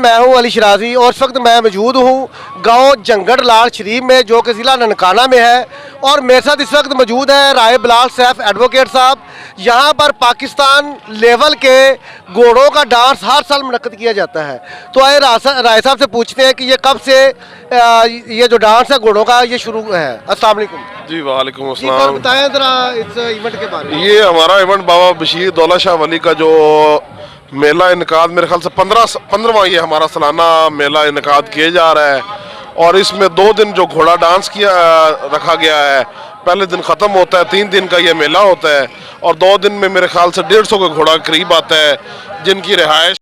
मैं हूं अली शराजी और इस वक्त मैं मौजूद हूं गांव जंगड़ लाल शरीफ में, जो कि ज़िला ननकाना में है। और मेरे साथ इस वक्त मौजूद है राय बिलाल सैफ एडवोकेट साहब। यहाँ पर पाकिस्तान लेवल के घोड़ों का डांस हर साल मुनक्किद किया जाता है। तो आए राय साहब से पूछते हैं कि ये कब से ये जो डांस है घोड़ों का ये शुरू है। अस्सलाम वालेकुम। जी वालेकुम जी सर, अस्सलाम। बताएं ज़रा इस इवेंट के बारे में। ये हमारा इवेंट बाबा बशीर दौला शाह वली का जो मेला इनकाद, मेरे ख्याल से 15वां ये हमारा सालाना मेला इनकाद किया जा रहा है। और इसमें 2 दिन जो घोड़ा डांस रखा गया है। पहले दिन ख़त्म होता है, 3 दिन का ये मेला होता है। और 2 दिन में मेरे ख्याल से 150 का घोड़ा करीब आता है, जिनकी रिहाइश